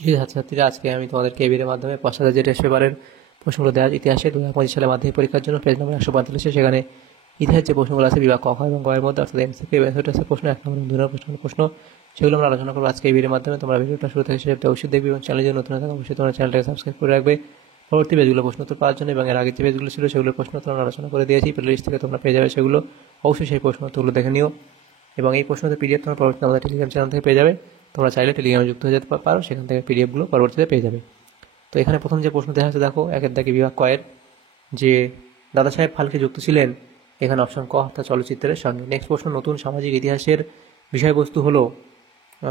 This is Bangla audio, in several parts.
জি ছাত্রছাত্রীরা, আজকে আমি তোমাদেরকে এবির মাধ্যমে 5,000 যে টেস্ট পেপারের প্রশ্নগুলো দেওয়া ইতিহাসে 2025 সালে মাধ্যমিক পরীক্ষার জন্য পেজ নম্বর 145, সেখানে ইতিহাস যে প্রশ্নগুলো আছে বিভাগ ক, খ এবং গ এর মধ্যে, অর্থাৎ এমসিকিউ এবং টেস্টের প্রশ্ন, 1 নম্বর 2 নম্বর প্রশ্ন, সেগুলো আমরা আলোচনা করবো আজকে এবির মাধ্যমে। তোমরা ভিডিওটা শুরু থেকে শেষ অবধি অবশ্যই দেখবে এবং চ্যানেলে যদি নতুন হয়ে থাকে অবশ্যই তোমরা চ্যানেলটাকে সাবস্ক্রাইব করে রাখবে পরবর্তী পেজগুলো প্রশ্ন উত্তর পাওয়ার জন্য। এবং এর আগে যে পেজগুলো ছিল সেগুলোর প্রশ্ন উত্তর আমরা আলোচনা করে দিয়েছি, প্লেলিস্ট থেকে তোমরা পেয়ে যাবে সেগুলো। অবশ্যই সেই প্রশ্ন উত্তরগুলো দেখে নিও এবং এই প্রশ্নতে পিডিএফ তোমরা পরবর্তীতে আমাদের টেলিগ্রাম চ্যানেল থেকে পেয়ে যাবে। তোমরা চাইলে টেলিগ্রামে যুক্ত হয়ে যেতে পারো, সেখান থেকে পিডিএফগুলো পরবর্তীতে পেয়ে যাবে। তো এখানে প্রথম যে প্রশ্ন দেখা যাচ্ছে দেখো, একের দাগে বিভাগ কয়ের যে দাদা সাহেব ফালকে যুক্ত ছিলেন, এখানে অপশন ক অর্থাৎ চলচ্চিত্রের সঙ্গে। নেক্সট প্রশ্ন, নতুন সামাজিক ইতিহাসের বিষয়বস্তু হলো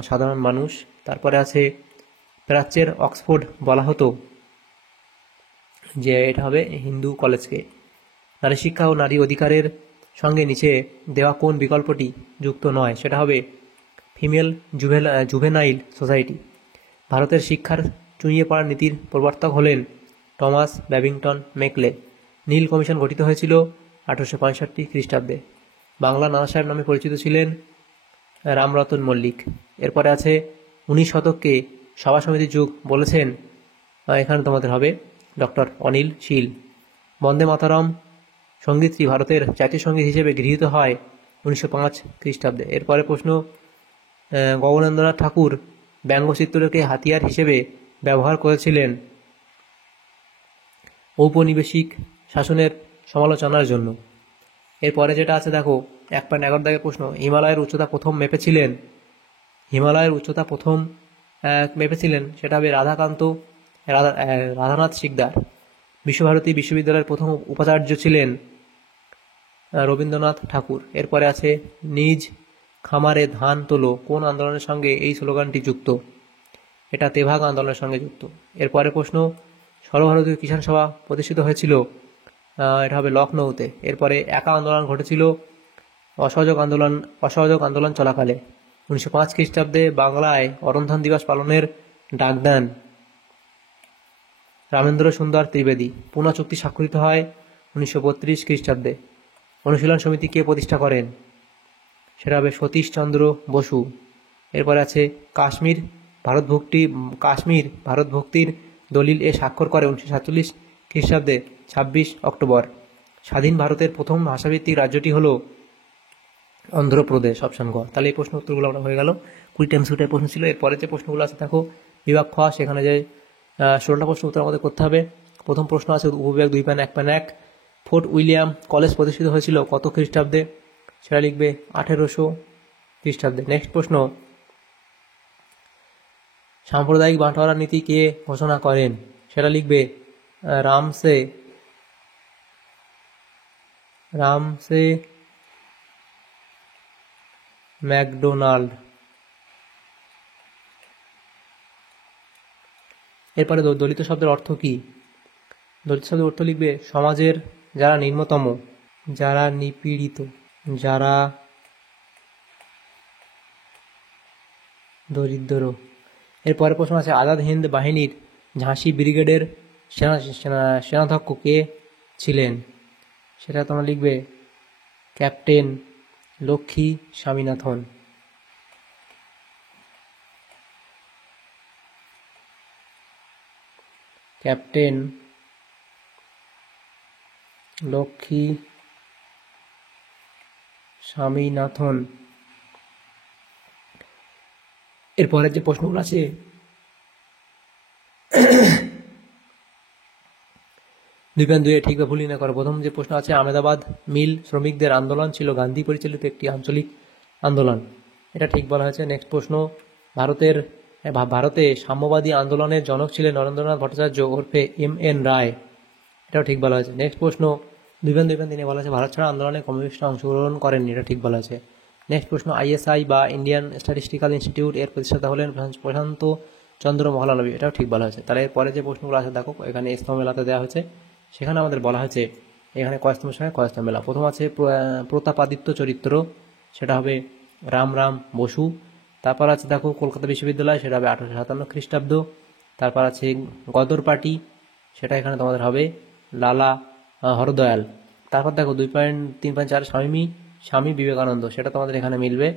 সাধারণ মানুষ। তারপরে আছে প্রাচ্যের অক্সফোর্ড বলা হতো, যে এটা হবে হিন্দু কলেজকে। নারী শিক্ষা ও নারী অধিকারের সঙ্গে নিচে দেওয়া কোন বিকল্পটি যুক্ত নয়, সেটা হবে ফিমেল জুভেনাইল সোসাইটি। ভারতের শিক্ষার চুঁইয়ে পড়ার নীতির প্রবর্তক হলেন টমাস ব্যাবিংটন মেকলে। নীল কমিশন গঠিত হয়েছিল 1865 খ্রিস্টাব্দে। বাংলা নানা সাহেব নামে পরিচিত ছিলেন রামরতন মল্লিক। এরপরে আছে 19 শতককে সভা সমিতির যুগ বলেছেন, এখানে তোমাদের হবে ডক্টর অনিল শীল। বন্দে মাতরম সঙ্গীতটি ভারতের জাতীয় সঙ্গীত হিসেবে গৃহীত হয় 1905 খ্রিস্টাব্দে। এরপরে প্রশ্ন, গগনেন্দ্রনাথ ঠাকুর ব্যঙ্গচিত্রকে হাতিয়ার হিসেবে ব্যবহার করেছিলেন ঔপনিবেশিক শাসনের সমালোচনার জন্য। এরপরে যেটা আছে দেখো, 1.11 দাগের প্রশ্ন, হিমালয়ের উচ্চতা প্রথম মেপেছিলেন সেটা হবে রাধানাথ শিকদার। বিশ্বভারতী বিশ্ববিদ্যালয়ের প্রথম উপাচার্য ছিলেন রবীন্দ্রনাথ ঠাকুর। এরপরে আছে নিজ খামারে ধান তোলো কোন আন্দোলনের সঙ্গে এই স্লোগানটি যুক্ত, এটা তেভাগ আন্দোলনের সঙ্গে যুক্ত। এরপরে প্রশ্ন, সর্বভারতীয় কিষাণ সভা প্রতিষ্ঠিত হয়েছিল, এটা হবে লখনৌতে। এরপরে একা আন্দোলন ঘটেছিল অসহযোগ আন্দোলন চলাকালে। 1905 খ্রিস্টাব্দে বাংলায় অরন্ধন দিবস পালনের ডাক দেন রামেন্দ্র সুন্দর ত্রিবেদী। পুনা চুক্তি স্বাক্ষরিত হয় 1932 খ্রিস্টাব্দে। অনুশীলন সমিতি কে প্রতিষ্ঠা করেন, সেটা হবে সতীশ চন্দ্র বসু। এরপরে আছে কাশ্মীর ভারতভুক্তির দলিল এ স্বাক্ষর করে 1947 খ্রিস্টাব্দে 26 অক্টোবর। স্বাধীন ভারতের প্রথম ভাষাভিত্তিক রাজ্যটি হলো অন্ধ্রপ্রদেশ, অপশন গ। তাহলে এই প্রশ্ন উত্তরগুলো আমরা হয়ে গেল। 20 টাইমস প্রশ্ন ছিল। এরপরে যে প্রশ্নগুলো আছে দেখো, বিভাগ খ, সেখানে যে 16টা প্রশ্ন উত্তর আমাদের করতে হবে। প্রথম প্রশ্ন আছে উপবিভাগ 2.1.1, ফোর্ট উইলিয়াম কলেজ প্রতিষ্ঠিত হয়েছিল কত খ্রিস্টাব্দে, সেটা লিখবে 1800 খ্রিস্টাব্দে। নেক্সট প্রশ্ন, সাম্প্রদায়িক বাঁটোয়ারা নীতি কে ঘোষণা করেন, সেটা লিখবে রামসে ম্যাকডোনাল্ড। এরপরে দলিত শব্দের অর্থ কি, দলিত শব্দের অর্থ লিখবে সমাজের যারা নিম্নতম, যারা নিপীড়িত, যারা দরিদ্র। এরপরে প্রশ্ন আছে আজাদ হিন্দ বাহিনীর ঝাঁসি ব্রিগেডের সেনাধ্যক্ষ কে ছিলেন, সেটা তোমরা লিখবে ক্যাপ্টেন লক্ষ্মী স্বামীনাথন। ক্যাপ্টেন লক্ষ্মী স্বামীনাথন। এরপরে যে প্রশ্নগুলো আছে, দুই ঠিক বা ভুল না করো। প্রথম যে প্রশ্ন আছে, আহমেদাবাদ মিল শ্রমিকদের আন্দোলন ছিল গান্ধী পরিচালিত একটি আঞ্চলিক আন্দোলন, এটা ঠিক বলা হয়েছে। নেক্সট প্রশ্ন, ভারতে সাম্যবাদী আন্দোলনের জনক ছিলেন নরেন্দ্রনাথ ভট্টাচার্য ওরফে MN রায়, এটাও ঠিক বলা হয়েছে। নেক্সট প্রশ্ন, 2.2.3 বলা আছে ভারত ছাড়া আন্দোলনে কমিউনিস্টরা অংশগ্রহণ করেননি, এটা ঠিক বলা আছে। নেক্সট প্রশ্ন, ISI বা ইন্ডিয়ান স্ট্যাটিস্টিক্যাল ইনস্টিটিউট এর প্রতিষ্ঠাতা হলেন প্রশান্ত চন্দ্র মহলানবী, এটাও ঠিক বলা হয়েছে। তাহলে পরে যে প্রশ্নগুলো আছে দেখো, এখানে স্তম্ভ মেলাতে দেওয়া হয়েছে, সেখানে আমাদের বলা হয়েছে এখানে কয়স্তম্ভের সঙ্গে কয়স্তম্ভ মেলা। প্রথম আছে প্রতাপাদিত্য চরিত্র, সেটা হবে রাম বসু। তারপর আছে দেখো কলকাতা বিশ্ববিদ্যালয়, সেটা হবে 1857 খ্রিস্টাব্দ। তারপর আছে গদর পার্টি, সেটা এখানে তোমাদের হবে লালা হরদয়াল। তারপর দেখো 2.3.4 স্বামী বিবেকানন্দ, সেটা তোমাদের এখানে মিলবে,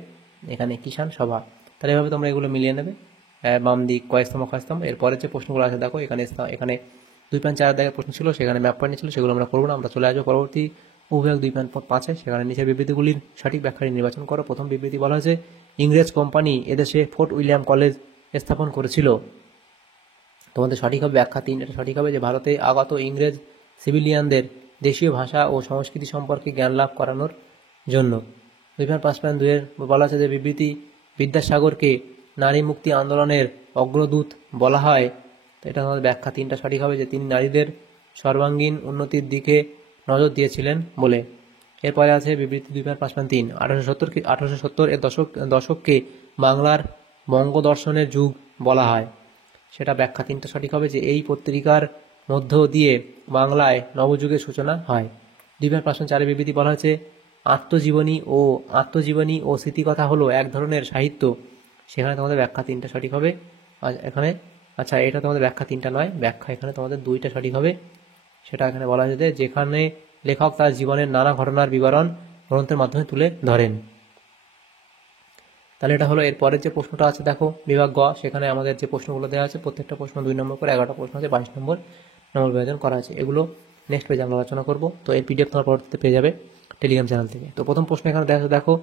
এখানে কিষাণ সভা। তাহলে এভাবে তোমরা এগুলো মিলিয়ে নেবে বাম দিক কয় স্তম্ভ কয় স্তম্ভ। এরপরে যে প্রশ্নগুলো আছে দেখো এখানে 2.4 দাগের প্রশ্ন ছিল, সেখানে ম্যাপ পয়েন্ট ছিল, সেগুলো আমরা করবো না। আমরা চলে আসবো পরবর্তী উপবিভাগ 2.5, সেখানে নিচের বিবৃতিগুলির সঠিক ব্যাখ্যাটি নির্বাচন করো। প্রথম বিবৃতি বলা হয়েছে ইংরেজ কোম্পানি এদেশে ফোর্ট উইলিয়াম কলেজ স্থাপন করেছিল। তোমাদের সঠিক হবে ব্যাখ্যা 3, এটা সঠিক হবে যে ভারতে আগত ইংরেজ সিভিলিয়ানদের দেশীয় ভাষা ও সংস্কৃতি সম্পর্কে জ্ঞান লাভ করানোর জন্য। 2.5.2 বলা আছে যে বিবৃতি বিদ্যাসাগরকে নারী মুক্তি আন্দোলনের অগ্রদূত বলা হয়, তো এটা আমাদের ব্যাখ্যা 3টা সঠিক হবে যে তিনি নারীদের সর্বাঙ্গীন উন্নতির দিকে নজর দিয়েছিলেন বলে। এরপরে আছে বিবৃতি 2.5.3 1870 এর দশককে বাংলার বঙ্গদর্শনের যুগ বলা হয়, সেটা ব্যাখ্যা 3টা সঠিক হবে যে এই পত্রিকার মধ্য দিয়ে বাংলায় নবযুগের সূচনা হয়। 2.5.4 বিবৃতি বলা হয়েছে আত্মজীবনী ও স্মৃতিকথা হলো এক ধরনের সাহিত্য, সেখানে তোমাদের ব্যাখ্যা 3টা সঠিক হবে। আর এখানে আচ্ছা এটা তোমাদের ব্যাখ্যা 3টা নয়, ব্যাখ্যা এখানে তোমাদের 2টা সঠিক হবে। সেটা এখানে বলা হয়েছে যেখানে লেখক তার জীবনের নানা ঘটনার বিবরণ গ্রন্থের মাধ্যমে তুলে ধরেন। তাহলে এটা হলো। এরপরের যে প্রশ্নটা আছে দেখো বিভাগ গ, সেখানে আমাদের যে প্রশ্নগুলো দেওয়া আছে প্রত্যেকটা প্রশ্ন 2 নম্বর করে, 11টা প্রশ্ন আছে, 22 নম্বর বিভাজন করা আছে। এগুলো নেক্সট পেজে আমরা আলোচনা করবো। তো এর পিডিএফ তোমরা পরবর্তীতে পেয়ে যাবে টেলিগ্রাম চ্যানেল থেকে। তো প্রথম প্রশ্ন এখানে দেখো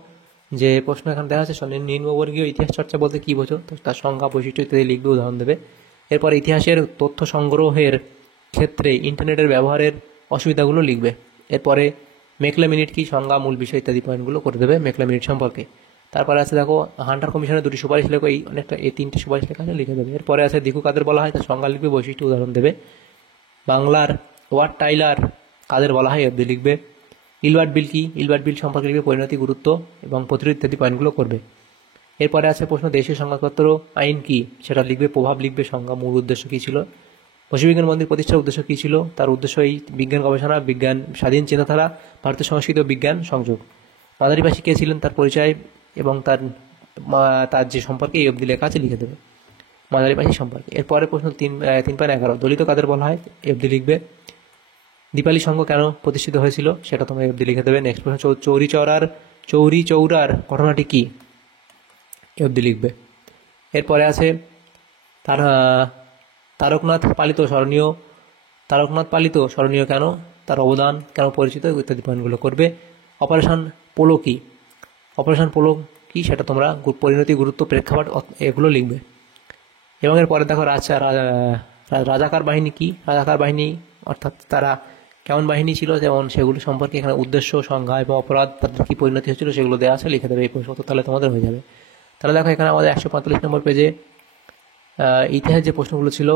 যে প্রশ্ন এখানে দেখা আছে নিম্নবর্গীয় ইতিহাস চর্চা বলতে কি বোঝো, তো তার সংজ্ঞা বৈশিষ্ট্য ইত্যাদি লিখবে, উদাহরণ দেবে। এরপর ইতিহাসের তথ্য সংগ্রহের ক্ষেত্রে ইন্টারনেটের ব্যবহারের অসুবিধাগুলো লিখবে। এরপরে মেকলে মিনিট কি, সংজ্ঞা, মূল বিষয় ইত্যাদি পয়েন্টগুলো করে দেবে মেকলে মিনিট সম্পর্কে। তারপরে আছে দেখো হান্টার কমিশনের 2টি সুপারিশ লেখো, এই 3টে সুপারিশ লেখা আছে লিখে দেবে। এরপরে আছে দিকু কাদের বলা হয়, তার সংজ্ঞা লিখবে, বৈশিষ্ট্য উদাহরণ দেবে। বাংলার ওয়ার্ড টাইলার কাদের বলা হয় অবধি লিখবে। ইলবার্ট বিল কি, ইলবার্ট বিল সম্পর্কে লিখবে, পরিণতি, গুরুত্ব এবং প্রতিরোধ ইত্যাদি পয়েন্টগুলো করবে। এরপরে আছে প্রশ্ন দেশীয় সংবাদপত্র আইন কি, সেটা লিখবে, প্রভাব লিখবে, সংজ্ঞা, মূল উদ্দেশ্য কী ছিল, বসুবিজ্ঞান মন্দির প্রতিষ্ঠার উদ্দেশ্য কী ছিল, তার উদ্দেশ্য এই বিজ্ঞান গবেষণা, বিজ্ঞান স্বাধীন চিন্তাধারা, ভারতীয় সংস্কৃতি ও বিজ্ঞান সংযোগ। মাদারিবাসী কে ছিলেন, তার পরিচয় এবং তার যে সম্পর্কে এই অবধি লেখা আছে লিখে দেবে মাদারিবাসী সম্পর্কে। এরপরে প্রশ্ন 3.11 দলিত কাদের বলা হয় এই অবধি লিখবে। দীপালি সংঘ কেন প্রতিষ্ঠিত হয়েছিল সেটা তোমরা এই অবধি লিখে দেবে। নেক্সট প্রশ্ন চৌরি চৌরার ঘটনাটি কি, এই অবধি লিখবে। এরপরে আছে তারকনাথ পালিত স্মরণীয় কেন, তার অবদান কেন পরিচিত ইত্যাদি পয়েন্টগুলো করবে। অপারেশন পোলো কি সেটা তোমরা পরিণতি, গুরুত্ব, প্রেক্ষাপট এগুলো লিখবে। এবং এরপরে দেখো রাজাকার বাহিনী কি, রাজাকার বাহিনী অর্থাৎ তারা কেমন বাহিনী ছিল, যেমন সেগুলো সম্পর্কে এখানে উদ্দেশ্য, সংজ্ঞা এবং অপরাধ, তাদের কী পরিণতি হচ্ছিল সেগুলো দেওয়া আছে, লিখে দেবে এই প্রশ্ন, তাহলে তোমাদের হয়ে যাবে। তাহলে দেখো এখানে আমাদের 145 নম্বর পেজে ইতিহাস যে প্রশ্নগুলো ছিল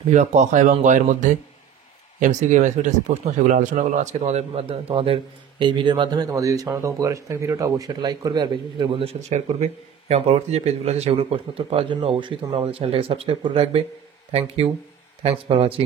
বিভাগ ক, খ এবং গ এর মধ্যে এমসিকিউ প্রশ্ন, সেগুলো আলোচনা করলাম আজকে তোমাদের এই ভিডিওর মাধ্যমে। তোমাদের যদি সামান্য উপকার এসে থাকে ভিডিওটা অবশ্যই এটা লাইক করবে আর বেশি বেশি করে বন্ধুদের সাথে শেয়ার করবে, এবং পরবর্তী যে পেজগুলো আছে সেগুলোর প্রশ্নোত্তর পাওয়ার জন্য অবশ্যই তোমরা আমাদের চ্যানেলটাকে সাবস্ক্রাইব করে রাখবে। Thanks for watching.